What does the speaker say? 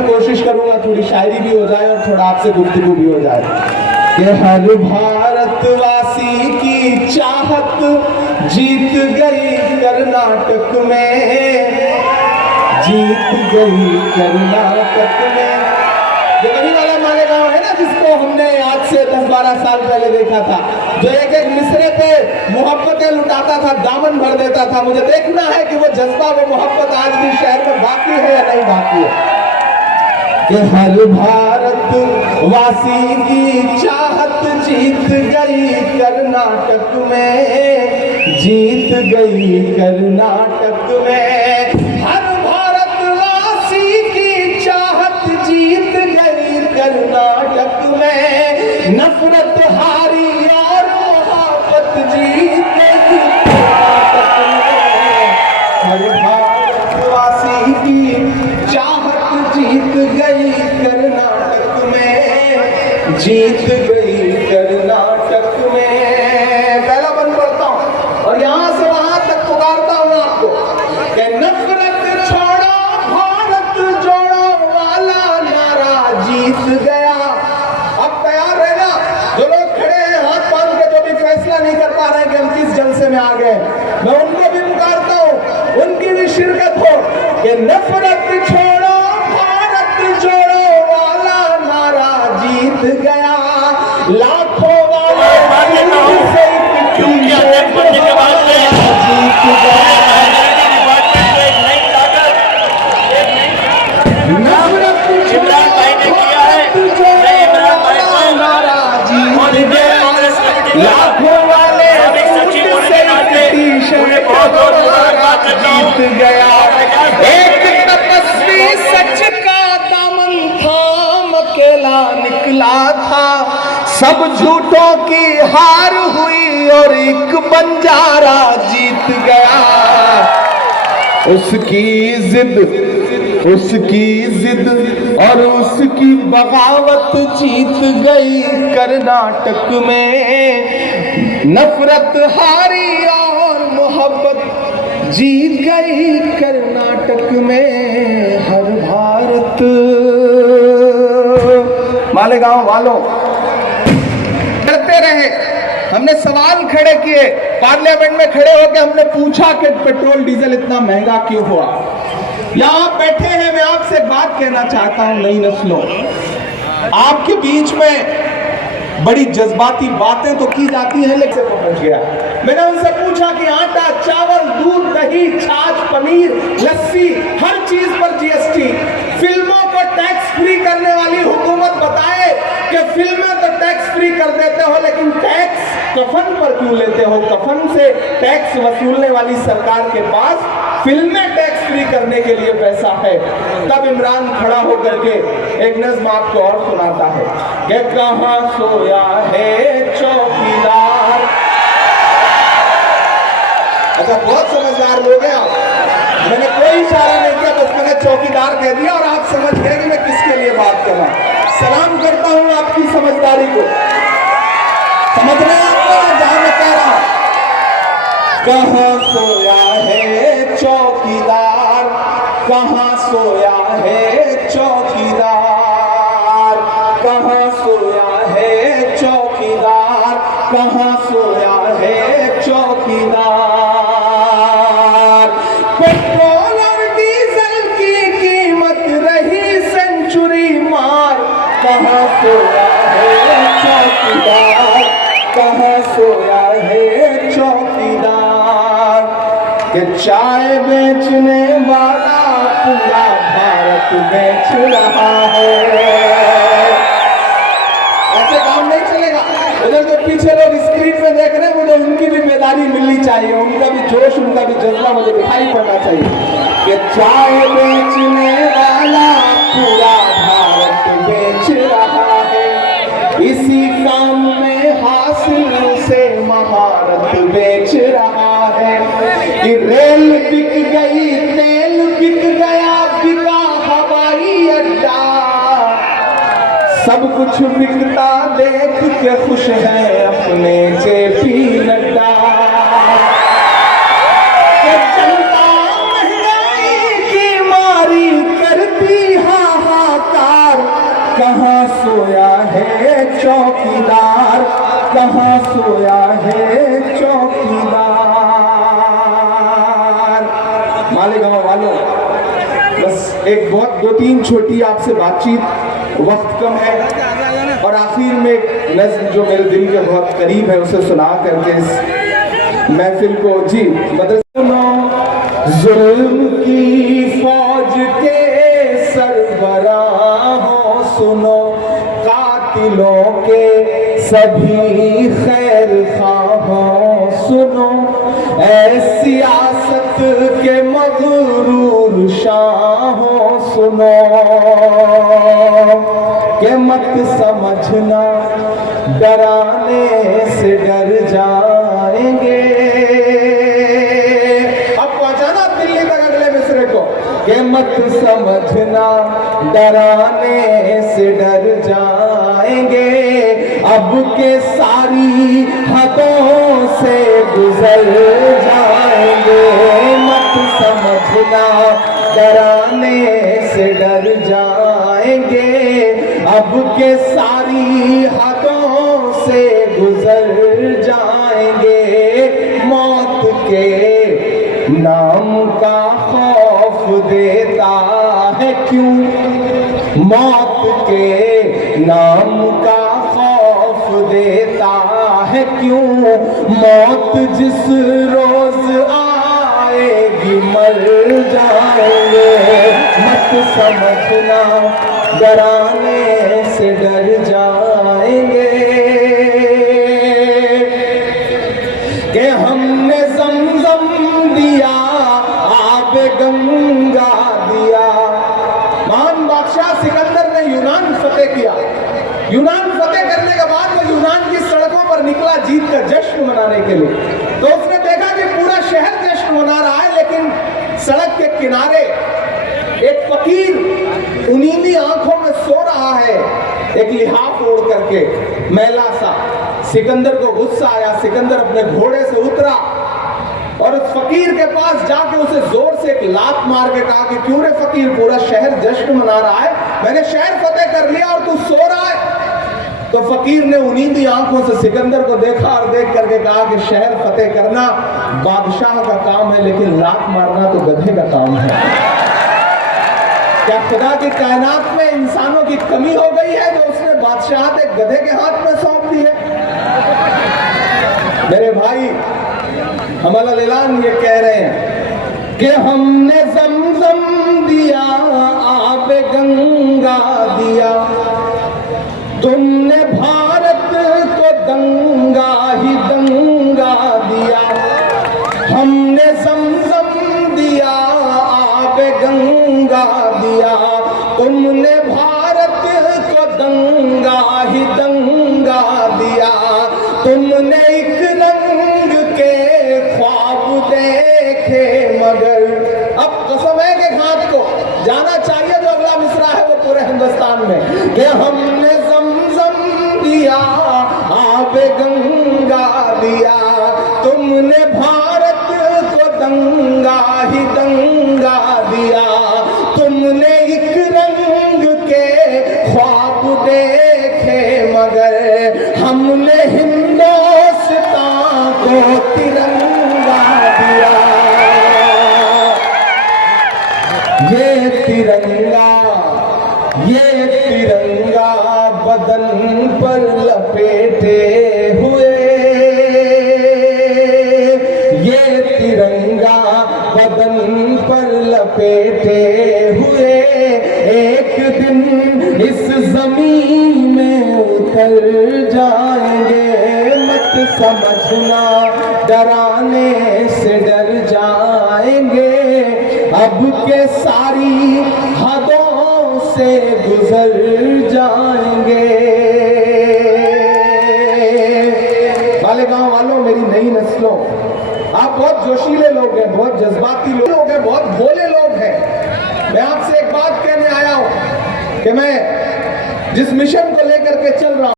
मैं कोशिश करूंगा थोड़ी शायरी भी हो जाए और थोड़ा आपसे गुफ्तगू भी हो जाए कि हर भारतवासी की चाहत जीत गई कर्नाटक में, जीत गई कर्नाटक में। जो वही वाला मालेगांव है ना जिसको हमने आज से 10-12 साल पहले देखा था, जो एक एक मिसरे पे मोहब्बतें लुटाता था, दामन भर देता था। मुझे देखना है कि वो जज्बा, वो मोहब्बत आज भी शहर में बाकी है या नहीं बाकी है। कि हर भारतवासी की चाहत जीत गई कर्नाटक में, जीत गई कर्नाटक में। हर भारतवासी की चाहत जीत गई कर्नाटक में, नफरत हारी और मोहब्बत जीत गई कर्नाटक में। हर भारतवासी की चाहत जीत गई कर्नाटक में, जीत गई कर्नाटक में। पहला बंद पढ़ता हूं और यहां से वहां तक पुकारता हूं आपको कि नफरत छोड़ो भारत जोड़ो वाला नारा जीत गया। अब तैयार रहना जो लोग खड़े हैं हाथ बांध के, जो भी फैसला नहीं कर पा रहे हैं कि हम किस जलसे में आ गए, मैं उनको भी पुकारता हूं, उनकी भी शिरकत हो कि नफरत छोड़ो भारत जोड़ो वाला नारा जीत गया। लाखों वाले से क्योंकि अध्यक्ष बनने के बाद से जीत गया। इमरान भाई ने किया है, मैं इमरान भाई को नारा और जीत इंडियन गया। कांग्रेस कमेटी के लाखों वाले साबिक सचिव होने के नाते उन्हें बहुत बहुत मुबारकबाद देता हूं। जीत गया। एक तपस्वी सच का दामन थाम अकेला निकला था, सब झूठों की हार हुई और एक बंजारा जीत गया। उसकी जिद और उसकी बगावत जीत गई कर्नाटक में, नफरत हारी और मोहब्बत जीत गई कर्नाटक में। हर भारत मालेगांव वालों करते रहे, हमने सवाल खड़े किए, पार्लियामेंट में खड़े होकर हमने पूछा कि पेट्रोल डीजल इतना महंगा क्यों हुआ। यहाँ आप बैठे हैं, मैं आपसे एक बात कहना चाहता हूं, नई नस्लों, आपके बीच में बड़ी जज्बाती बातें तो की जाती हैं, लेकिन पहुंच गया। मैंने उनसे पूछा कि आटा, चावल, दूध, दही, छाछ, पनीर, लस्सी, हर चीज पर जीएसटी, फिल्मों को टैक्स फ्री करने वाली हुकूमत बताए कि फिल्में तो टैक्स फ्री कर देते हो, लेकिन टैक्स कफन पर क्यों लेते हो? कफन से टैक्स वसूलने वाली सरकार के पास फिल्में टैक्स फ्री करने के लिए पैसा है। तब इमरान खड़ा होकर के एक नज़्म आपको और सुनाता है कि कहां सोया है चौकीदार। अच्छा, बहुत समझदार लोग हैं आप, मैंने कोई इशारा नहीं किया, बस मैंने चौकीदार कह दिया और आप समझ गए कि मैं किसके लिए बात कर रहा हूं। सलाम करता हूं आपकी समझदारी को, समझ रहे हैं आप जहां मैं कह रहा हूं। कहां सोया है चौकीदार, कहां सोया है चौकीदार, कहां सोया है चौकीदार, कहां सोया है चौकीदार। पेट्रोल और डीजल की कीमत रही सेंचुरी मार, कहां सोया है चौकीदार, कहां सोया है चौकीदार। कि चाय बेचने वाला पूरा भारत बेच रहा है। ऐसे काम नहीं चलेगा। उधर जो पीछे लोग स्क्रीन में देख रहे हैं, मुझे उनकी भी बेदारी मिलनी चाहिए, उनका भी जोश, उनका भी जज्बा मुझे दिखाई पड़ना चाहिए कि चाय बेचने वाला पूरा भारत बेच रहा है। इसी काम में हासिल से महारत बेच रहा है। कि रेल बिक गई, तेल बिक गया, बिका हवाई अड्डा, सब कुछ बिकता देख के खुश है अपने जेपी नड्डा। जनता महंगाई की मारी करती हाहाकार, कहाँ सोया है चौकीदार, कहाँ सोया है चौकीदार। मालेगांव वालों, बस एक बहुत 2-3 छोटी आपसे बातचीत, वक्त कम है, और आखिर में एक नज़्म जो मेरे दिल के बहुत करीब है उसे सुना करके इस महफिल को जी जुल्म की फौज के सरबराहों सुनो, कातिलों के सभी खैर ख्वाहों सुनो, ऐ सियासत के मगरूर शाहों सुनो, के मत समझना डराने से डर जाएंगे। के मत समझना डराने से डर जाएंगे, अब के सारी हदों से गुजर जाएंगे। मत समझना डराने से डर जाएंगे, अब के सारी हदों से गुजर जाएंगे। मौत के नाम का खौफ देता है क्यों, मौत के नाम का खौफ देता है क्यों, मौत जिस रोज आएगी मर जाएंगे। मत समझना डराने से डर जाएंगे, कि हमने ज़मज़म दिया, आब गंगा दिया। महान बादशाह सिकंदर ने यूनान फतेह किया। यूनान फतेह करने के बाद वो यूनान की सड़कों पर निकला जीत का जश्न मनाने के लिए। तो उसने देखा कि पूरा शहर जश्न मना रहा है, लेकिन सड़क के किनारे एक फकीर उन्हीं आंखों में सो रहा है, एक लिहाफ ओढ़ करके, मैला सा। सिकंदर को गुस्सा आया, सिकंदर अपने घोड़े से उतरा और उस फकीर के पास जाके उसे जोर से एक लात मार के कहा कि क्यों रे फकीर, पूरा शहर जश्न मना रहा है, मैंने शहर फतेह कर लिया और तू सो रहा है। तो फकीर ने उन्हीं आंखों से सिकंदर को देखा और देख करके कहा कि शहर फतेह करना बादशाह का काम है, लेकिन लात मारना तो गधे का काम है। क्या खुदा की कायनात में इंसानों की कमी हो गई है जो उसने बादशाहत एक गधे के हाथ में सौंप दी है? मेरे भाई, हमला ऐलान ये कह रहे हैं कि हमने ज़मज़म दिया, आब गंगा दिया, तुमने भारत को दंगा ही दंगा दिया। हमने ज़मज़म दिया, आब गंगा दिया, तुमने भारत को दंगा ही दंगा दिया। तुमने एक रंग के ख्वाब देखे मगर, अब कसम है कि हाथ को जाना चाहिए जो अगला मिसरा है वो पूरे हिंदुस्तान में, कि हमने ज़मज़म दिया, आब गंगा दिया, तुमने भारत को दंगा ही दंगा दिया। तुमने एक रंग के ख्वाब देखे मगर, हमने हिंदुस्तान को तिरंगा दिया। ये तिरंगा बदन पर लपेटे हुए, ये तिरंगा बदन पर लपेटे हुए, एक दिन इस जमीन में उतर जाएंगे। मत समझना डराने से डर जाएंगे, अब के सारी हदों से गुजर जाएंगे। मालेगांव वालों, मेरी नई नस्लों, आप बहुत जोशीले लोग हैं, बहुत जज्बाती लोग हैं, बहुत भोले लोग हैं। मैं आपसे एक बात कहने आया हूं कि मैं जिस मिशन को लेकर के चल रहा हूं